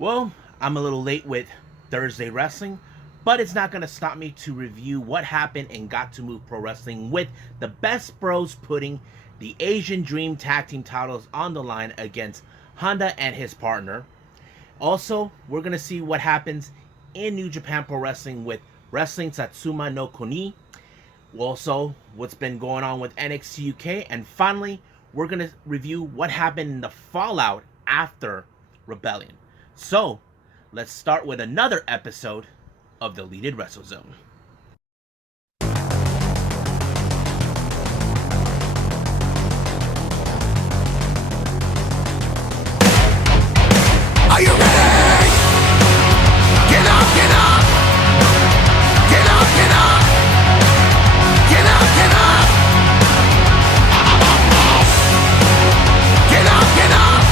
Well, I'm a little late with Thursday Wrestling, but it's not going to stop me to review what happened in Gatoh Move Pro Wrestling with the Best Bros putting the Asian Dream Tag Team titles on the line against Honda and his partner. Also, we're going to see what happens in New Japan Pro Wrestling with Wrestling Satsuma No Kuni. Also, what's been going on with NXT UK. And finally, we're going to review what happened in the fallout after Rebellion. So, let's start with another episode of the Deleted Wrestle Zone. Are you ready? Get up, get up! Get up, get up! Get up, get up! Get up, get up!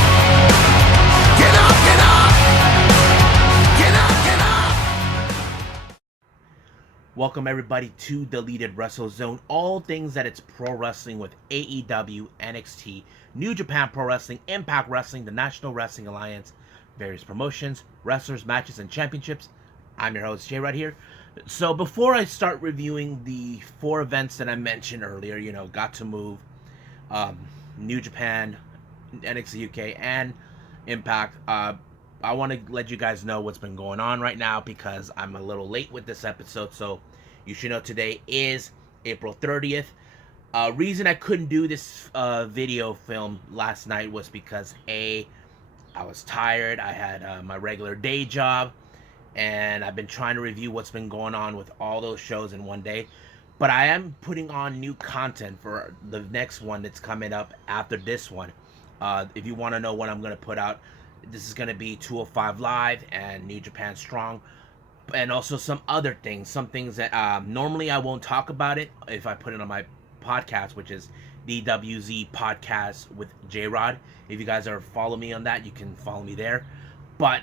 Get up, get up! Get up, get up! Welcome everybody to the Deleted Wrestle Zone. All things that it's pro wrestling with AEW, NXT, New Japan Pro Wrestling, Impact Wrestling, the National Wrestling Alliance, various promotions, wrestlers, matches, and championships. I'm your host, Jay, right here. So before I start reviewing the 4 events that I mentioned earlier, Gatoh Move, New Japan, NXT UK, and Impact, I want to let you guys know what's been going on right now because I'm a little late with this episode. So you should know today is April 30th. Reason I couldn't do this video film last night was because I was tired. I had my regular day job, and I've been trying to review what's been going on with all those shows in one day. But I am putting on new content for the next one that's coming up after this one. If you want to know what I'm going to put out, this is going to be 205 Live and New Japan Strong, and also some other things. Some things that normally I won't talk about it if I put it on my podcast, which is DWZ Podcast with J-Rod. If you guys are follow me on that, you can follow me there. But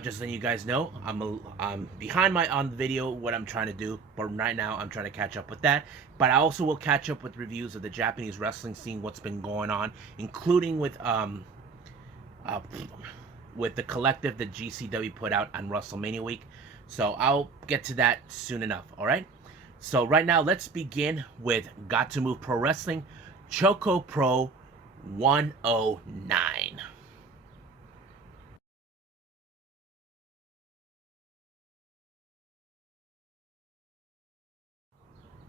just letting you guys know, I'm behind on the video what I'm trying to do, but right now I'm trying to catch up with that. But I also will catch up with reviews of the Japanese wrestling scene, what's been going on, including with the collective that GCW put out on WrestleMania week. So I'll get to that soon enough. All right. So right now, let's begin with Gatoh Move Pro Wrestling, Choco Pro 109.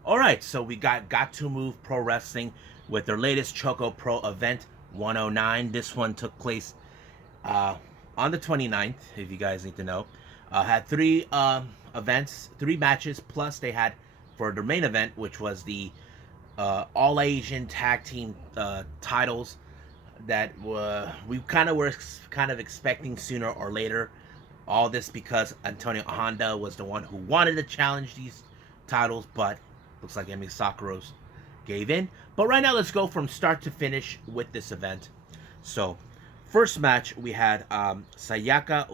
Alright, so we got Gatoh Move Pro Wrestling with their latest Choco Pro event 109. This one took place on the 29th, if you guys need to know. Had 3 events, 3 matches, plus they had for their main event, which was the All Asian Tag Team titles that we were expecting sooner or later. All this because Antonio Honda was the one who wanted to challenge these titles, but looks like Emi Sakura's gave in. But right now, let's go from start to finish with this event. So, first match, we had Sayaka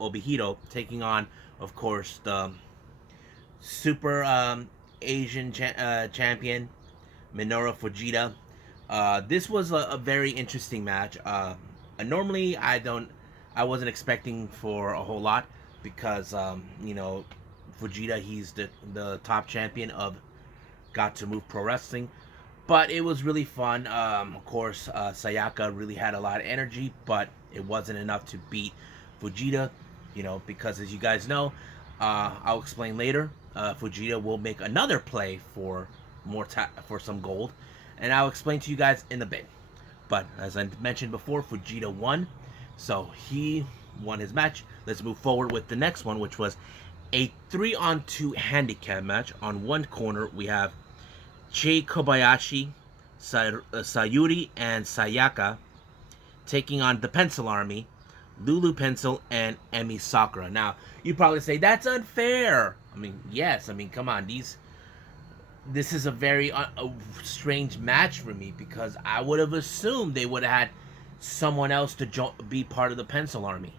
Obihiro taking on, of course, the Super Asian champion, Minoru Fujita. This was a very interesting match. Normally, I wasn't expecting for a whole lot because, Fujita, he's the top champion of Gatoh Move Pro Wrestling. But it was really fun. Of course, Sayaka really had a lot of energy, but it wasn't enough to beat Fujita, because as you guys know, I'll explain later, Fujita will make another play for for some gold, and I'll explain to you guys in a bit. But as I mentioned before, Fujita won, so he won his match. Let's move forward with the next one, which was a 3-on-2 handicap match. On one corner, we have Chei Kobayashi, Sayuri, and Sayaka taking on the Pencil Army, Lulu Pencil, and Emi Sakura. Now, you probably say, that's unfair. I mean, yes. I mean, come on. This is a very strange match for me because I would have assumed they would have had someone else to be part of the Pencil Army.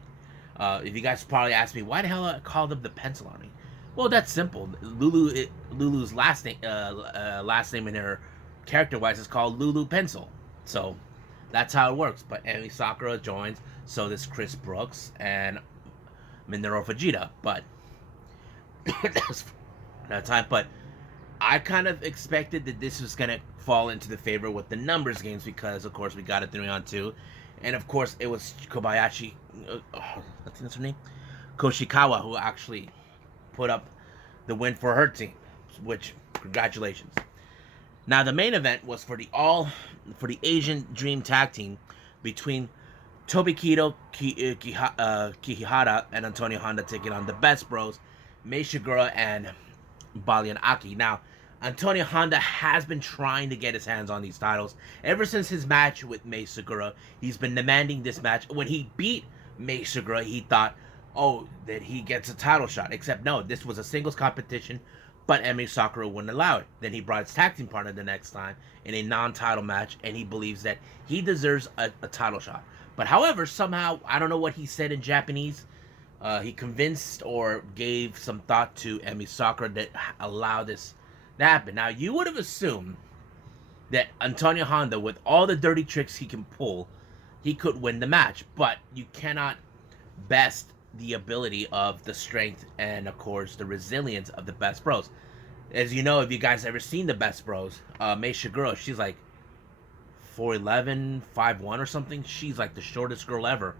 If you guys probably ask me, why the hell I call them the Pencil Army? Well, that's simple. Lulu's last name in her character-wise is called Lulu Pencil. So that's how it works. But Emi Sakura joins. So does Chris Brooks. And Minoru Fujita, but that time. But I kind of expected that this was gonna fall into the favor with the numbers games because, of course, we got a 3-on-2, and of course, it was Kobayashi. I think that's her name, Koshikawa, who actually put up the win for her team. Which, congratulations. Now, the main event was for the Asian Dream Tag Team between Tobikito Kihihara and Antonio Honda taking on the Best Bros, Mei Shigura and Balian Aki. Now, Antonio Honda has been trying to get his hands on these titles ever since his match with Mei Shigura. He's been demanding this match. When he beat Mei Shigura, he thought, oh, that he gets a title shot. Except no, this was a singles competition, but Emi Sakura wouldn't allow it. Then he brought his tag team partner the next time in a non-title match, and he believes that he deserves a title shot. But however, somehow, I don't know what he said in Japanese, he convinced or gave some thought to Emi Sakura that allowed this to happen. Now, you would have assumed that Antonio Honda, with all the dirty tricks he can pull, he could win the match. But you cannot best the ability of the strength and, of course, the resilience of the Best Bros. As you know, if you guys ever seen the Best Bros, Mei Shiguro, she's like 4'11", 5'1" or something. She's like the shortest girl ever.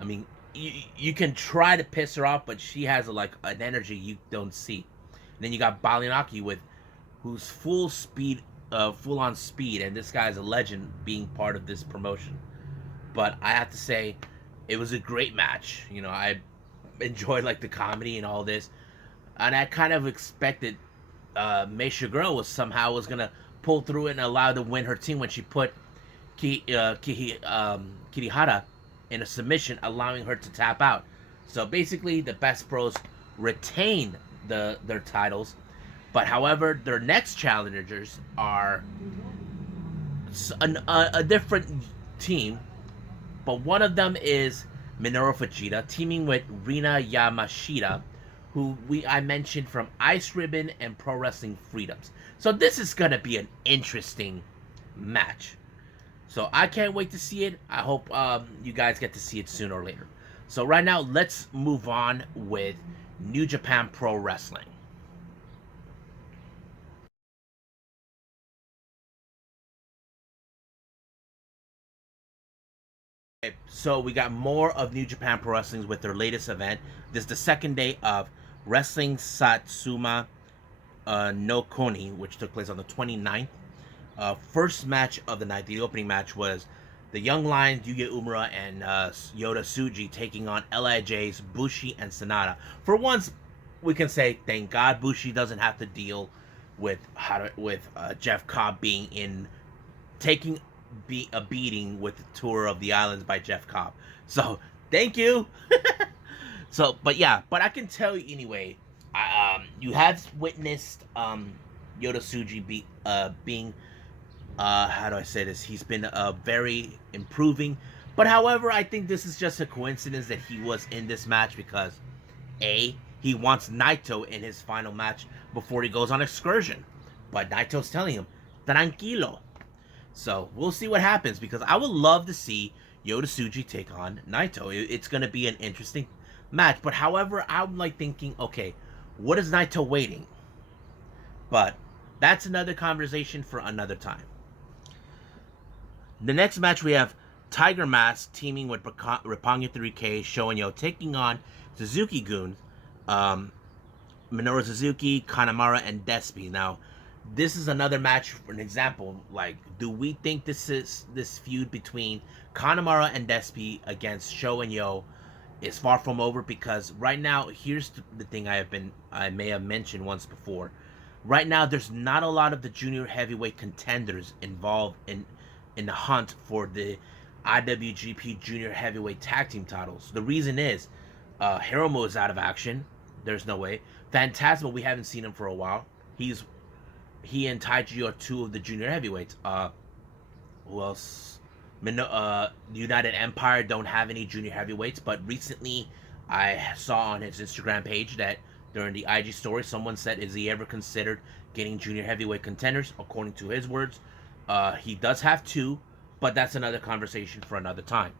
I mean, you can try to piss her off, but she has like an energy you don't see. And then you got Balinaki who's full on speed, and this guy's a legend being part of this promotion. But I have to say, it was a great match. You know, I enjoyed like the comedy and all this, and I kind of expected Mei Shiguro was gonna pull through it and allow to win her team when she put Kirihara in a submission, allowing her to tap out. So basically, the Best Bros retain their titles, but however, their next challengers are a different team. But one of them is Minoru Fujita teaming with Rina Yamashita, who I mentioned from Ice Ribbon and Pro Wrestling Freedoms. So this is gonna be an interesting match. So I can't wait to see it. I hope you guys get to see it sooner or later. So right now, let's move on with New Japan Pro Wrestling. Okay, so we got more of New Japan Pro Wrestling with their latest event. This is the second day of Wrestling Satsuma No Koni, which took place on the 29th. First match of the night, the opening match, was the Young Lions, Yuya Uemura and Yota Tsuji taking on LIJ's Bushi and Sanada. For once, we can say, thank God Bushi doesn't have to deal with Jeff Cobb taking a beating with the Tour of the Islands by Jeff Cobb. So, thank you. But I can tell you anyway, you have witnessed Yota Tsuji being how do I say this? He's been very improving. But however, I think this is just a coincidence that he was in this match because A, he wants Naito in his final match before he goes on excursion. But Naito's telling him, tranquilo. So we'll see what happens because I would love to see Yota Tsuji take on Naito. It's going to be an interesting match. But however, I'm like thinking, okay, what is Naito waiting? But that's another conversation for another time. The next match we have Tiger Mask teaming with Roppongi 3K, Showa taking on Suzuki-gun, Minoru Suzuki, Kanemaru, and Despy. Now, this is another match for an example. Like, do we think this feud between Kanemaru and Despy against Showa is far from over? Because right now, here's the thing I may have mentioned once before. Right now, there's not a lot of the junior heavyweight contenders involved in the hunt for the IWGP Junior Heavyweight Tag Team titles. The reason is, Hiromu is out of action. There's no way. Phantasma, we haven't seen him for a while. He and Taiji are two of the junior heavyweights. Who else? United Empire don't have any junior heavyweights, but recently I saw on his Instagram page that during the IG story, someone said, is he ever considered getting junior heavyweight contenders? According to his words, he does have two, but that's another conversation for another time.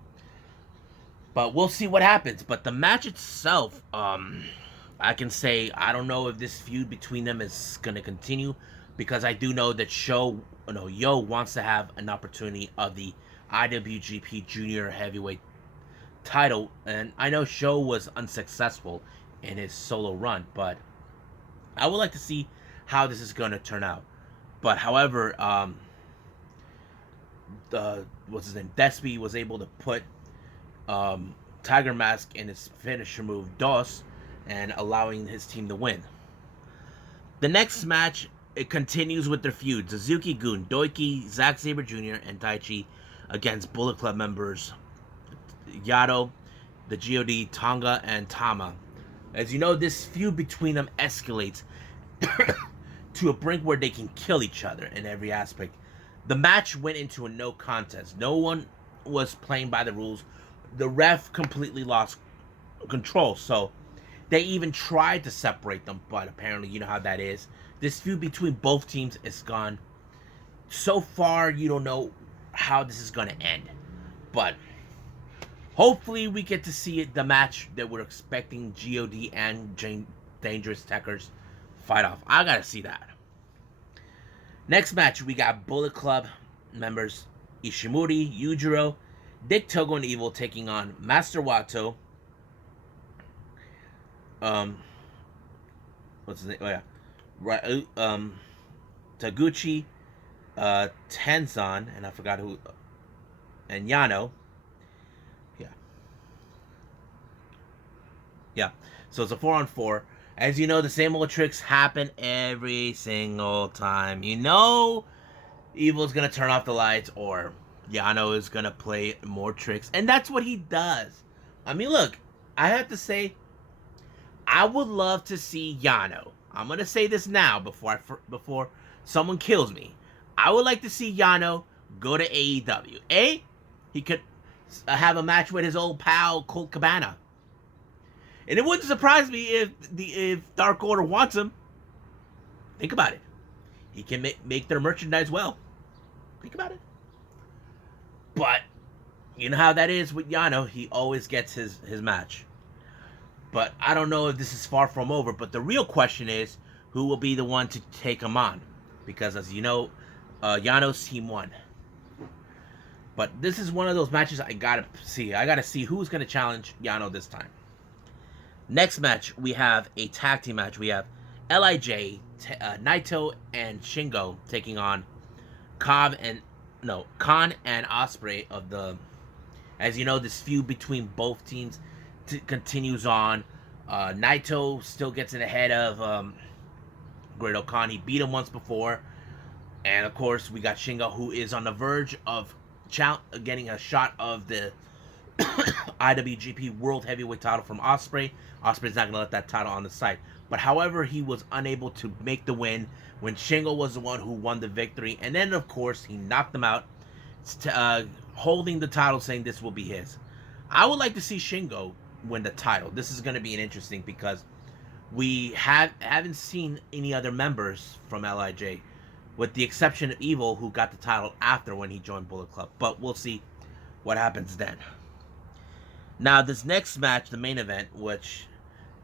But we'll see what happens. But the match itself, I can say I don't know if this feud between them is gonna continue, because I do know that Yo wants to have an opportunity of the IWGP Junior Heavyweight title, and I know Sho was unsuccessful in his solo run, but I would like to see how this is gonna turn out. But however, what's his name? Despy was able to put Tiger Mask in his finisher move, DOS, and allowing his team to win. The next match, it continues with their feud. Suzuki-gun, Doiki, Zack Sabre Jr., and Taichi against Bullet Club members Yato, the God, Tonga, and Tama. As you know, this feud between them escalates to a brink where they can kill each other in every aspect. The match went into a no contest. No one was playing by the rules. The ref completely lost control, so they even tried to separate them, but apparently you know how that is. This feud between both teams is gone. So far, you don't know how this is going to end, but hopefully we get to see the match that we're expecting God and Dangerous Tekkers fight off. I gotta see that. Next match, we got Bullet Club members Ishimori, Yujiro, Dick Togo, and Evil taking on Master Wato. What's his name? Oh yeah, right. Taguchi, Tenzan, and I forgot who, and Yano. Yeah. So it's a 4-on-4. As you know, the same old tricks happen every single time. You know, Evil's gonna turn off the lights, or Yano is gonna play more tricks, and that's what he does. I mean, look, I have to say, I would love to see Yano. I'm gonna say this now before someone kills me. I would like to see Yano go to AEW. He could have a match with his old pal Colt Cabana. And it wouldn't surprise me if Dark Order wants him. Think about it. He can make their merchandise well. Think about it. But you know how that is with Yano. He always gets his match. But I don't know if this is far from over. But the real question is, who will be the one to take him on? Because as you know, Yano's team won. But this is one of those matches I gotta see. I gotta see who's gonna challenge Yano this time. Next match, we have a tag team match. We have LIJ, Naito, and Shingo taking on Khan and Ospreay of the. As you know, this feud between both teams continues on. Naito still gets in ahead of Great Khan. He beat him once before, and of course we got Shingo, who is on the verge of getting a shot of the IWGP World Heavyweight title from Ospreay. Ospreay's not going to let that title on the side. But however, he was unable to make the win when Shingo was the one who won the victory. And then, of course, he knocked him out, holding the title, saying this will be his. I would like to see Shingo win the title. This is going to be an interesting, because we haven't seen any other members from LIJ, with the exception of Evil, who got the title after when he joined Bullet Club. But we'll see what happens then. Now, this next match, the main event, which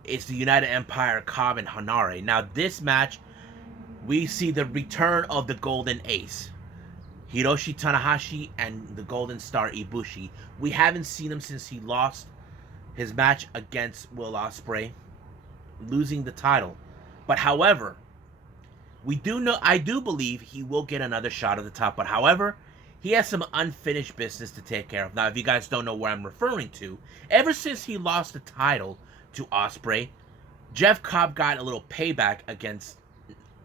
is the United Empire, Cobb and Hanare. Now, this match, we see the return of the Golden Ace, Hiroshi Tanahashi and the Golden Star Ibushi. We haven't seen him since he lost his match against Will Ospreay, losing the title. But however, I do believe he will get another shot at the top. But however, he has some unfinished business to take care of. Now, if you guys don't know what I'm referring to, ever since he lost the title to Ospreay, Jeff Cobb got a little payback against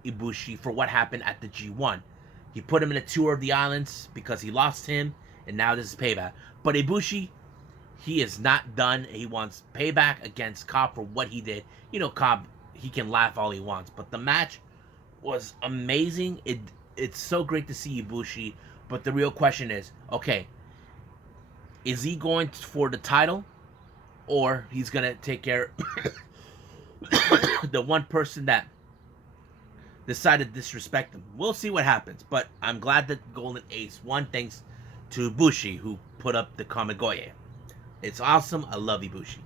Ibushi for what happened at the G1. He put him in a tour of the islands because he lost him, and now this is payback. But Ibushi, he is not done. He wants payback against Cobb for what he did. You know, Cobb, he can laugh all he wants, but the match was amazing. It's so great to see Ibushi. But the real question is, okay, is he going for the title, or he's going to take care of the one person that decided to disrespect him? We'll see what happens. But I'm glad that Golden Ace won, thanks to Ibushi, who put up the Kamigoye. It's awesome. I love Ibushi.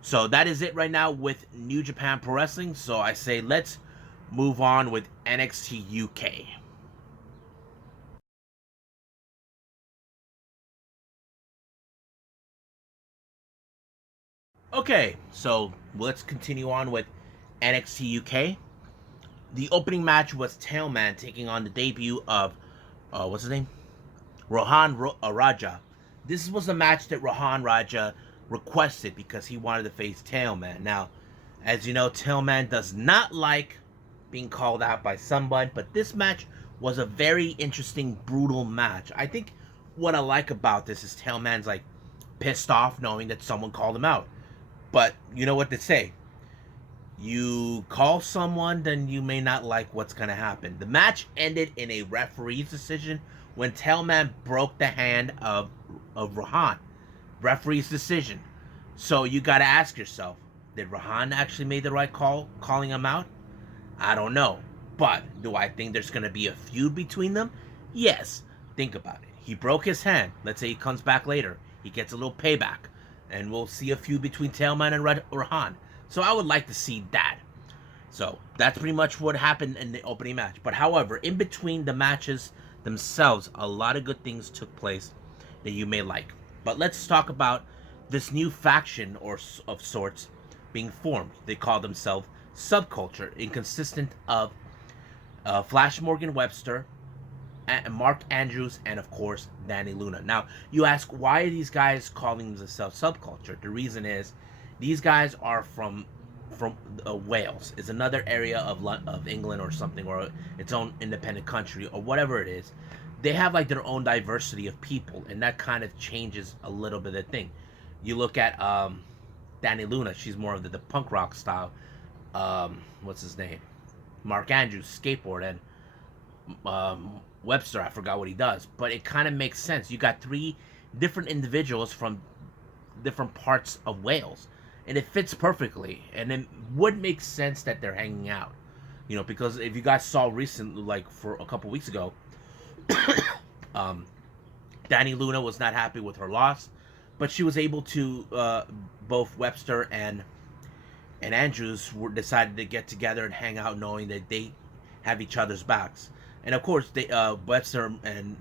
So that is it right now with New Japan Pro Wrestling. So I say let's move on with NXT UK. Okay, so let's continue on with NXT UK. The opening match was Tailman taking on the debut of, what's his name? Raja. This was a match that Rohan Raja requested because he wanted to face Tailman. Now, as you know, Tailman does not like being called out by someone, but this match was a very interesting, brutal match. I think what I like about this is Tailman's like pissed off knowing that someone called him out. But you know what they say. You call someone, then you may not like what's going to happen. The match ended in a referee's decision when Tailman broke the hand of Rohan. Referee's decision. So you got to ask yourself, did Rohan actually make the right call calling him out? I don't know. But do I think there's going to be a feud between them? Yes. Think about it. He broke his hand. Let's say he comes back later. He gets a little payback. And we'll see a feud between Tailman and Rohan. So I would like to see that. So that's pretty much what happened in the opening match. But however, in between the matches themselves, a lot of good things took place that you may like. But let's talk about this new faction or of sorts being formed. They call themselves Subculture, inconsistent of Flash Morgan Webster, Mark Andrews, and of course Danny Luna. Now you ask, why are these guys calling themselves Subculture? The reason is these guys are from Wales. It's another area of England or something, or its own independent country or whatever it is. They have like their own diversity of people, and that kind of changes a little bit of the thing. You look at Danny Luna, she's more of the punk rock style. What's his name? Mark Andrews, skateboard, and Webster, I forgot what he does, but it kind of makes sense. You got three different individuals from different parts of Wales, and it fits perfectly, and it would make sense that they're hanging out, you know, because if you guys saw recently, like for a couple weeks ago, Danny Luna was not happy with her loss, but she was able to, both Webster and Andrews decided to get together and hang out, knowing that they have each other's backs. And of course, they, Webster and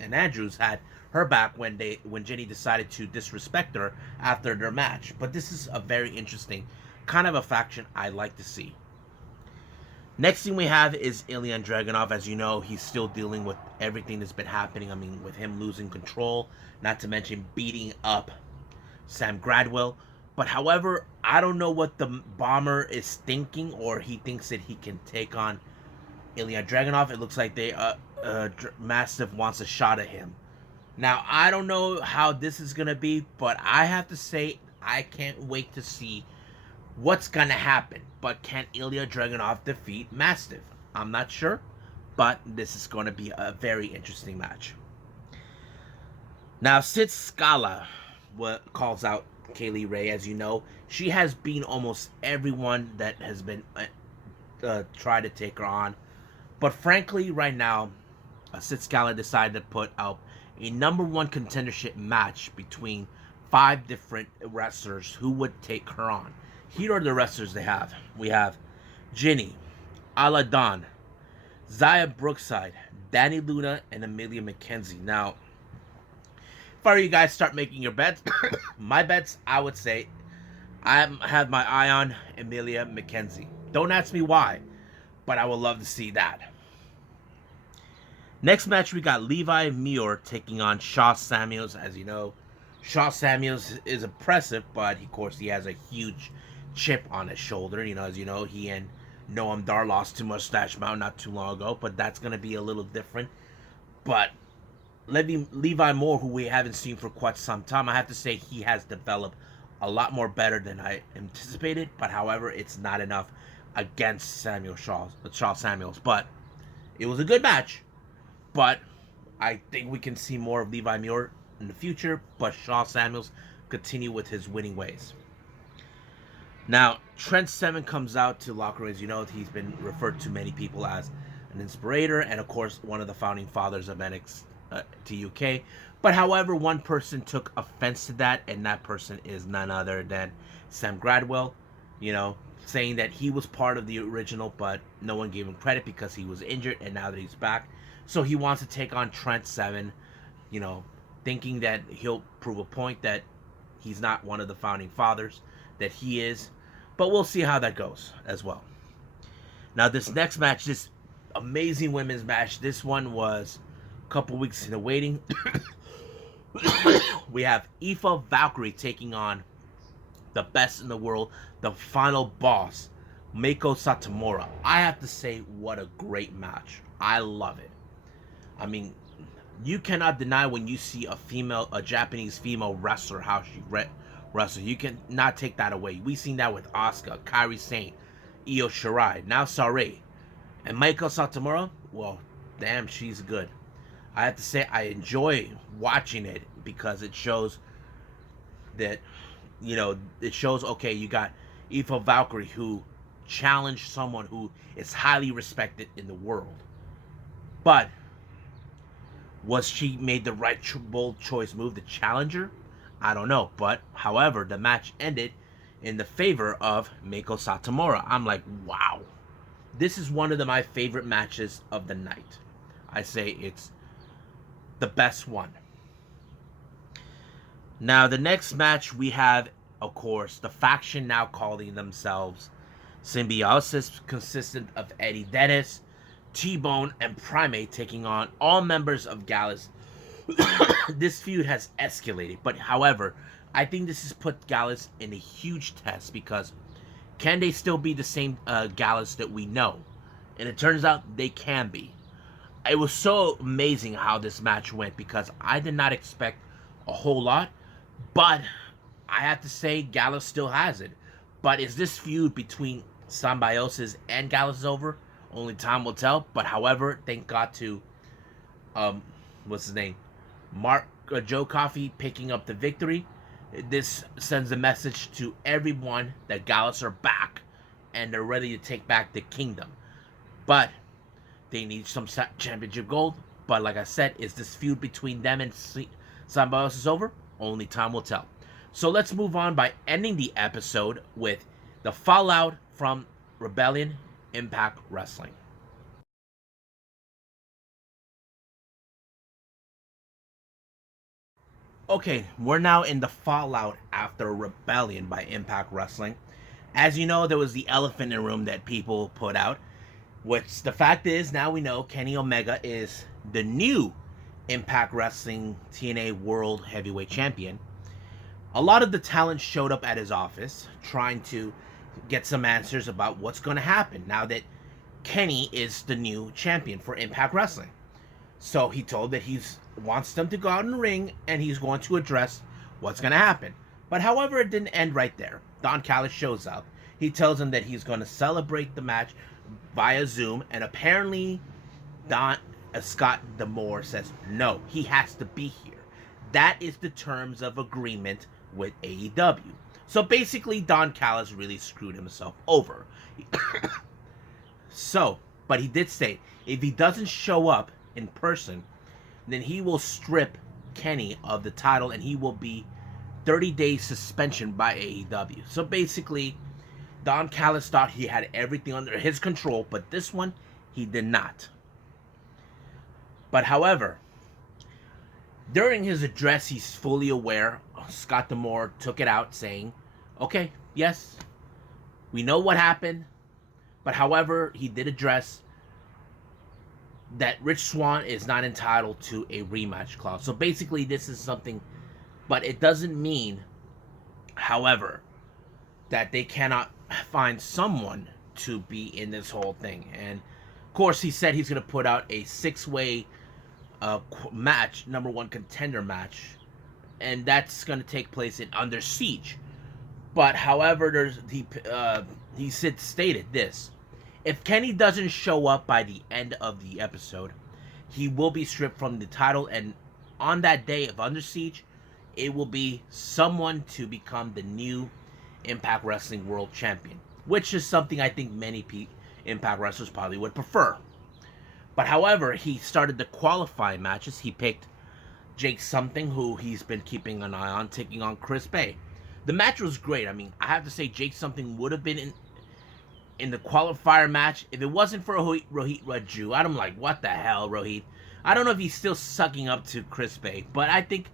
Andrews had her back when Jenny decided to disrespect her after their match. But this is a very interesting kind of a faction I like to see. Next thing we have is Ilya Dragunov. As you know, he's still dealing with everything that's been happening. I mean, with him losing control, not to mention beating up Sam Gradwell. But however, I don't know what the Bomber is thinking, or he thinks that he can take on Ilya Dragunov. It looks like Mastiff wants a shot at him. Now, I don't know how this is going to be, but I have to say, I can't wait to see what's going to happen. But can Ilya Dragunov defeat Mastiff? I'm not sure, but this is going to be a very interesting match. Now, Sid Scala calls out Kaylee Ray. As you know, she has beaten almost everyone that has been tried to take her on. But frankly, right now, Sid Scala decided to put out a #1 contendership match between 5 different wrestlers who would take her on. Here are the wrestlers they have. We have Ginny, Aladdin, Zaya Brookside, Danny Luna, and Amelia McKenzie. Now, before you guys start making your bets, my bets, I would say, I have my eye on Amelia McKenzie. Don't ask me why, but I would love to see that. Next match, we got Levi Muir taking on Shaw Samuels. As you know, Shaw Samuels is impressive, but of course he has a huge chip on his shoulder. You know, as you know, he and Noam Dar lost to Mustache Mountain not too long ago, but that's going to be a little different. But Levi Moore, who we haven't seen for quite some time, I have to say he has developed a lot more better than I anticipated. But however, it's not enough against Shaw Samuels. But it was a good match. But I think we can see more of Levi Muir in the future. But Shaw Samuels continue with his winning ways. Now, Trent Seven comes out to locker room. As you know, he's been referred to many people as an inspirator, and of course, one of the founding fathers of NXT to UK. But however, one person took offense to that, and that person is none other than Sam Gradwell. You know, saying that he was part of the original, but no one gave him credit because he was injured, and now that he's back, so he wants to take on Trent Seven. You know, thinking that he'll prove a point that he's not one of the founding fathers, that he is. But we'll see how that goes as well. Now, this next match, this amazing women's match, this one was a couple weeks in the waiting. We have Aiefo Valkyrie taking on the best in the world, the final boss, Meiko Satomura. I have to say, what a great match. I love it. I mean, you cannot deny when you see a Japanese female wrestler, how she wrestles. You cannot take that away. We've seen that with Asuka, Kairi Sane, Io Shirai, now Sarai. And Meiko Satomura, well, damn, she's good. I have to say, I enjoy watching it because it shows that, you know, it shows, okay, you got Aiefo Valkyrie who challenged someone who is highly respected in the world. But was she made the right bold choice move to challenge her? I don't know. But however, the match ended in the favor of Meiko Satomura. I'm like, wow. This is one of my favorite matches of the night. I say it's the best one. Now, the next match we have, of course, the faction now calling themselves Symbiosis, consistent of Eddie Dennis, T-Bone, and Primate, taking on all members of Gallus. This feud has escalated, but however, I think this has put Gallus in a huge test because can they still be the same Gallus that we know? And it turns out they can be. It was so amazing how this match went because I did not expect a whole lot, but I have to say Gallus still has it. But is this feud between Symbiosis and Gallus over? Only time will tell. But however, thank God to what's his name, Mark Joe Coffey picking up the victory. This sends a message to everyone that Gallus are back and they're ready to take back the kingdom. But they need some championship gold. But like I said, is this feud between them and Symbiosis over? Only time will tell. So let's move on by ending the episode with the fallout from Rebellion Impact Wrestling. Okay, we're now in the fallout after Rebellion by Impact Wrestling. As you know, there was the elephant in the room that people put out, which the fact is, now we know Kenny Omega is the new Impact Wrestling TNA World Heavyweight Champion. A lot of the talent showed up at his office trying to get some answers about what's going to happen now that Kenny is the new champion for Impact Wrestling. So he told that he wants them to go out in the ring and he's going to address what's going to happen. But however, it didn't end right there. Don Callis shows up. He tells him that he's going to celebrate the match via Zoom, and apparently Scott D'Amore says no, he has to be here. That is the terms of agreement with AEW. So basically, Don Callis really screwed himself over. But he did say if he doesn't show up in person, then he will strip Kenny of the title and he will be 30-day suspension by AEW. So basically, Don Callis thought he had everything under his control, but this one, he did not. But however, during his address, he's fully aware. Scott D'Amore took it out saying, okay, yes, we know what happened. But however, he did address that Rich Swann is not entitled to a rematch clause. So basically, this is something, but it doesn't mean, however, that they cannot find someone to be in this whole thing. And of course, he said he's going to put out a 6-way match, number one contender match, and that's going to take place in Under Siege. But however, he stated this: if Kenny doesn't show up by the end of the episode, he will be stripped from the title, and on that day of Under Siege, it will be someone to become the new Impact Wrestling World Champion, which is something I think many Impact wrestlers probably would prefer. But however, he started the qualifying matches. He picked Jake Something, who he's been keeping an eye on, taking on Chris Bay. The match was great. I mean, I have to say Jake Something would have been in the qualifier match if it wasn't for Rohit Raju. I'm like, what the hell, Rohit? I don't know if he's still sucking up to Chris Bay, but I think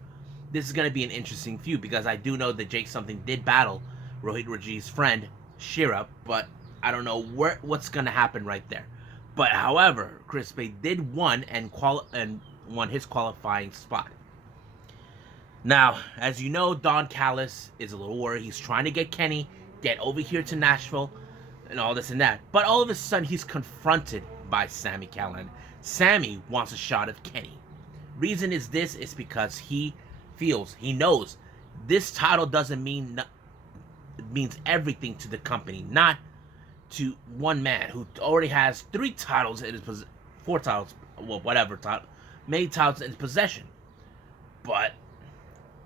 this is going to be an interesting feud because I do know that Jake Something did battle Rohit Raju's friend, Shira, but I don't know what's going to happen right there. But however, Chris Bay did won and won his qualifying spot. Now, as you know, Don Callis is a little worried. He's trying to get Kenny, get over here to Nashville, and all this and that. But all of a sudden, he's confronted by Sami Callihan. Sami wants a shot of Kenny. Reason is this is because he knows this title doesn't mean it means everything to the company, not to one man who already has 3 titles in his 4 titles, well, whatever title, many titles in his possession. But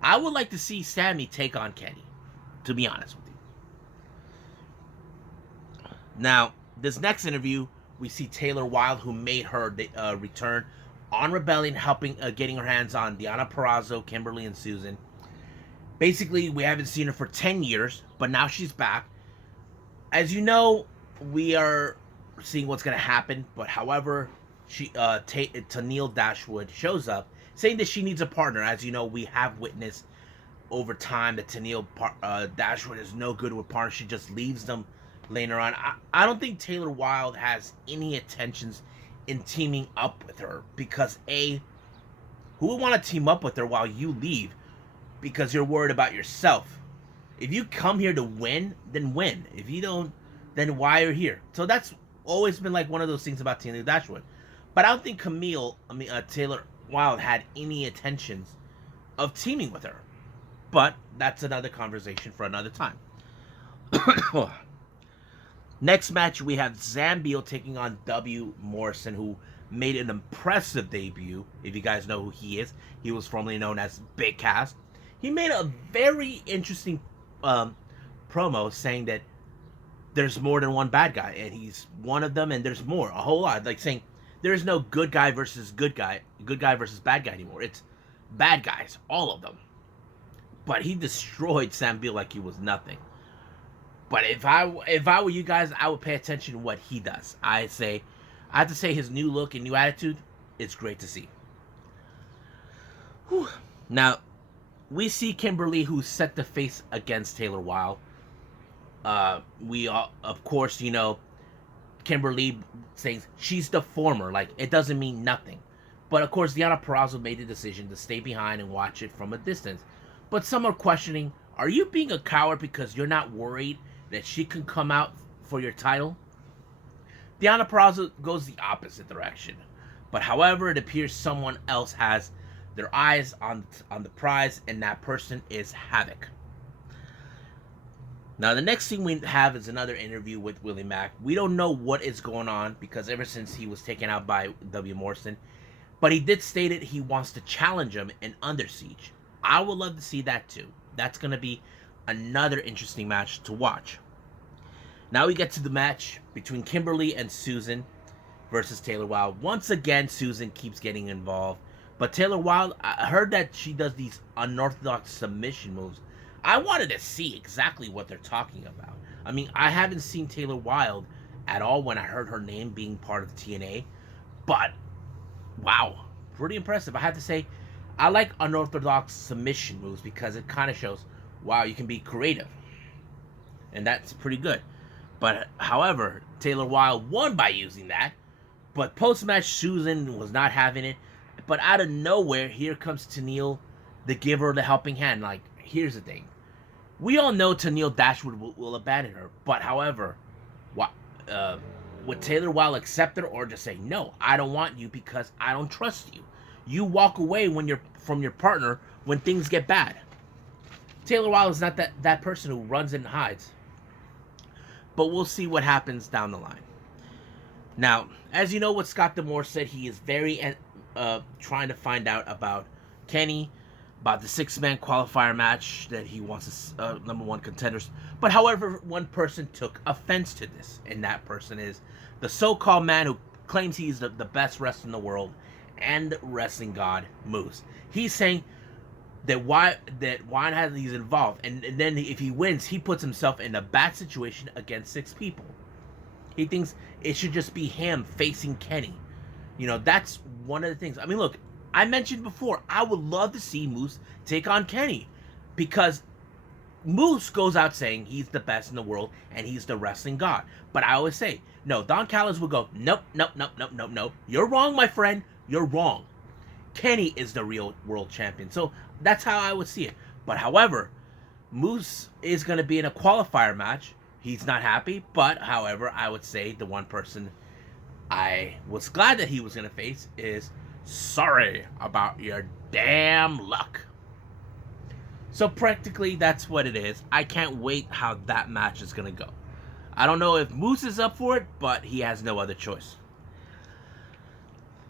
I would like to see Sami take on Kenny, to be honest with you. Now, this next interview, we see Taylor Wilde, who made her return on Rebellion, helping getting her hands on Deonna Purrazzo, Kimberly, and Susan. Basically, we haven't seen her for 10 years, but now she's back. As you know, we are seeing what's going to happen, but however, Tenille Dashwood shows up, saying that she needs a partner. As you know, we have witnessed over time that Tenille Dashwood is no good with partners. She just leaves them laying around. I don't think Taylor Wilde has any intentions in teaming up with her because who would want to team up with her while you leave because you're worried about yourself? If you come here to win, then win. If you don't, then why are you here? So that's always been like one of those things about Tenille Dashwood. But I don't think Taylor Wilde had any intentions of teaming with her. But that's another conversation for another time. Next match, we have Zambiel taking on W. Morrison, who made an impressive debut. If you guys know who he is, he was formerly known as Big Cass. He made a very interesting promo saying that there's more than one bad guy, and he's one of them, and there's more, a whole lot. Like saying there is no good guy versus good guy versus bad guy anymore. It's bad guys, all of them. But he destroyed Zambiel like he was nothing. But if I were you guys, I would pay attention to what he does. I have to say his new look and new attitude, it's great to see. Whew. Now, we see Kimberly, who set the face against Taylor Wilde. We of course, you know, Kimberly saying she's the former, like it doesn't mean nothing. But of course, Deonna Purrazzo made the decision to stay behind and watch it from a distance. But some are questioning, are you being a coward because you're not worried that she can come out for your title? Deonna Purrazzo goes the opposite direction. But however, it appears someone else has their eyes on the prize, and that person is Havoc. Now, the next thing we have is another interview with Willie Mack. We don't know what is going on because ever since he was taken out by W. Morrison, but he did state it he wants to challenge him in Under Siege. I would love to see that too. That's going to be another interesting match to watch. Now we get to the match between Kimberly and Susan versus Taylor Wilde. Once again, Susan keeps getting involved. But Taylor Wilde, I heard that she does these unorthodox submission moves. I wanted to see exactly what they're talking about. I mean, I haven't seen Taylor Wilde at all when I heard her name being part of the TNA. But, wow, pretty impressive. I have to say, I like unorthodox submission moves because it kind of shows, wow, you can be creative. And that's pretty good. But, however, Taylor Wilde won by using that. But post-match, Susan was not having it. But out of nowhere, here comes Tenille to give her the helping hand. Like, here's the thing. We all know Tenille Dashwood will abandon her. But, however, would Taylor Wilde accept her or just say, no, I don't want you because I don't trust you. You walk away from your partner when things get bad. Taylor Wilde is not that person who runs and hides. But we'll see what happens down the line. Now, as you know what Scott D'Amore said, he is very trying to find out about Kenny, about the 6-man qualifier match that he wants as number 1 contenders. But however, one person took offense to this, and that person is the so-called man who claims he's the best wrestler in the world and wrestling god Moose. He's saying that why has he's involved, and then if he wins, he puts himself in a bad situation against 6 people. He thinks it should just be him facing Kenny. You know, that's one of the things. I mean, look, I mentioned before, I would love to see Moose take on Kenny, because Moose goes out saying he's the best in the world and he's the wrestling god. But I always say, no, Don Callis would go, nope, nope, nope, nope, nope, nope. You're wrong, my friend. You're wrong. Kenny is the real world champion. So that's how I would see it. But however, Moose is going to be in a qualifier match. He's not happy. But however, I would say the one person I was glad that he was going to face is sorry about your damn luck. So practically that's what it is. I can't wait how that match is going to go. I don't know if Moose is up for it, but he has no other choice.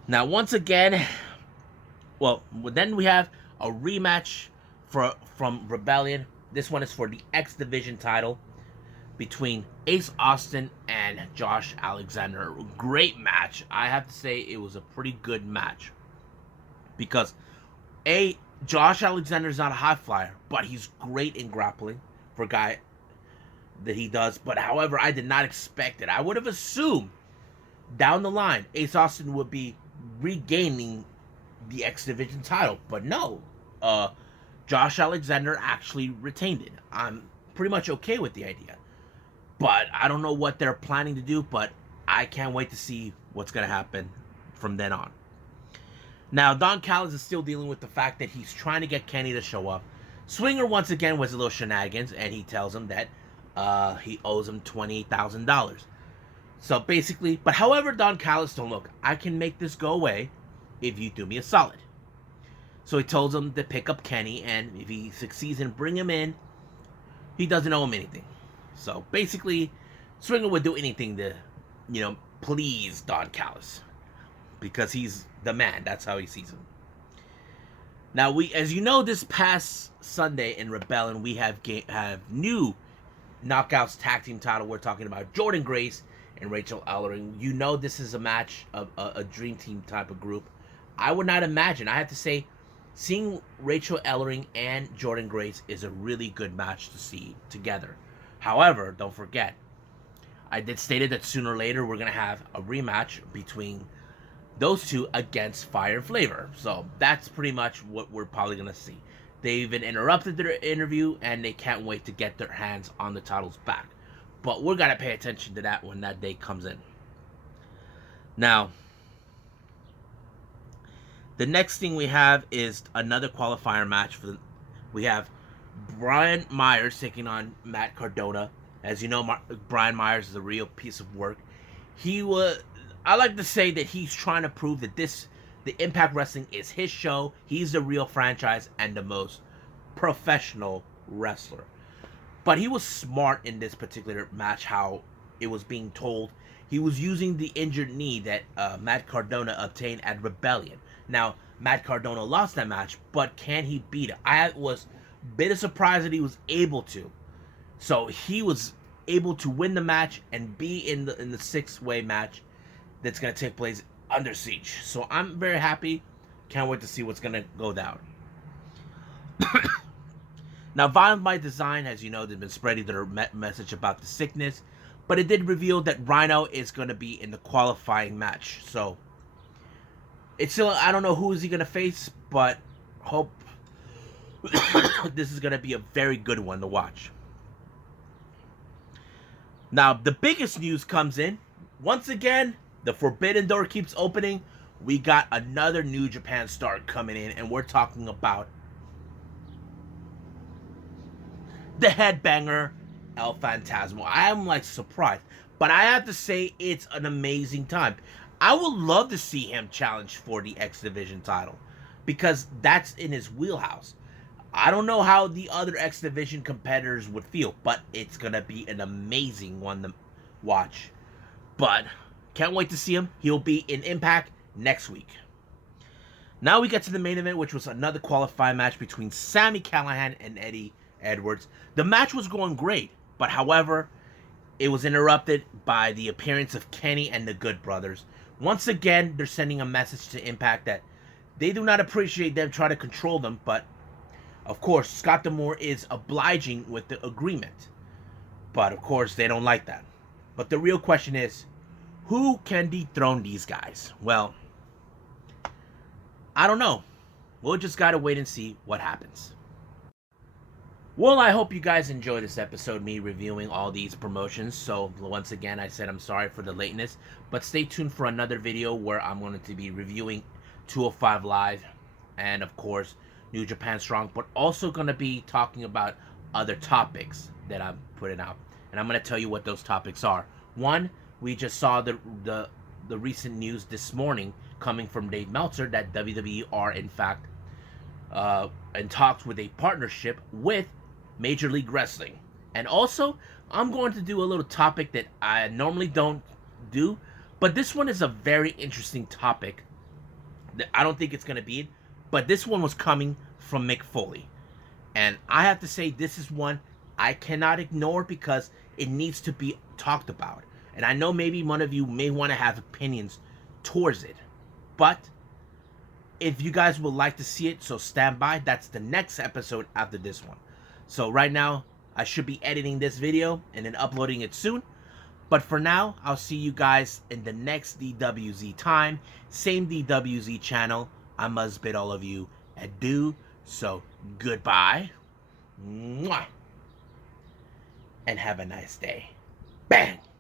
Now, once again, well, then we have a rematch from Rebellion. This one is for the X Division title between Ace Austin and Josh Alexander. Great match. I have to say it was a pretty good match. Because, Josh Alexander's not a high flyer, but he's great in grappling for a guy that he does. But however, I did not expect it. I would have assumed down the line Ace Austin would be regaining the X Division title, but no. Josh Alexander actually retained it. I'm pretty much okay with the idea, but I don't know what they're planning to do, but I can't wait to see what's going to happen from then on. Now, Don Callis is still dealing with the fact that he's trying to get Kenny to show up. Swinger once again was a little shenanigans, and he tells him that he owes him $28,000. So basically, but however, Don Callis told him, look, I can make this go away if you do me a solid. So he tells him to pick up Kenny, and if he succeeds in bring him in, he doesn't owe him anything. So basically, Swinger would do anything to, please Don Callis, because he's the man. That's how he sees him. Now, as you know, this past Sunday in Rebellion, we have new Knockouts tag team title. We're talking about Jordynne Grace and Rachel Ellering. You know, this is a match of a dream team type of group. I would not imagine. I have to say, seeing Rachel Ellering and Jordynne Grace is a really good match to see together. However, don't forget, I did stated that sooner or later we're going to have a rematch between those two against Fire and Flavor. So that's pretty much what we're probably going to see. They even interrupted their interview, and they can't wait to get their hands on the titles back. But we're going to pay attention to that when that day comes in. Now, the next thing we have is another qualifier match. We have Brian Myers taking on Matt Cardona. As you know, Brian Myers is a real piece of work. I like to say that he's trying to prove that the Impact Wrestling is his show. He's the real franchise and the most professional wrestler. But he was smart in this particular match, how it was being told. He was using the injured knee that Matt Cardona obtained at Rebellion. Now, Matt Cardona lost that match, but can he beat it? I was a bit surprised that he was able to. So he was able to win the match and be in the 6-way match that's going to take place under Siege. So I'm very happy. Can't wait to see what's going to go down. Now, Violent by Design, as you know, they've been spreading their message about the sickness, but it did reveal that Rhino is going to be in the qualifying match. So it's still, I don't know who is he going to face, but hope this is going to be a very good one to watch. Now, the biggest news comes in. Once again, the Forbidden Door keeps opening. We got another New Japan star coming in, and we're talking about the headbanger, El Phantasmo. I am surprised, but I have to say it's an amazing time. I would love to see him challenge for the X Division title, because that's in his wheelhouse. I don't know how the other X Division competitors would feel, but it's going to be an amazing one to watch. But can't wait to see him. He'll be in Impact next week. Now we get to the main event, which was another qualifying match between Sami Callihan and Eddie Edwards. The match was going great, but however, it was interrupted by the appearance of Kenny and the Good Brothers, Once again, they're sending a message to Impact that they do not appreciate them trying to control them, but of course, Scott D'Amore is obliging with the agreement. But of course, they don't like that. But the real question is, who can dethrone these guys? Well, I don't know. We'll just gotta wait and see what happens. Well, I hope you guys enjoyed this episode, me reviewing all these promotions. So, once again, I said I'm sorry for the lateness, but stay tuned for another video where I'm going to be reviewing 205 Live and, of course, New Japan Strong, but also going to be talking about other topics that I'm putting out. And I'm going to tell you what those topics are. One, we just saw the recent news this morning coming from Dave Meltzer that WWE are, in fact, in talks with a partnership with Major League Wrestling. And also, I'm going to do a little topic that I normally don't do, but this one is a very interesting topic that I don't think it's going to be it, but this one was coming from Mick Foley. And I have to say, this is one I cannot ignore because it needs to be talked about. And I know maybe one of you may want to have opinions towards it, but if you guys would like to see it, so stand by. That's the next episode after this one. So right now, I should be editing this video and then uploading it soon. But for now, I'll see you guys in the next DWZ time. Same DWZ channel. I must bid all of you adieu. So goodbye. Mwah. And have a nice day. Bang!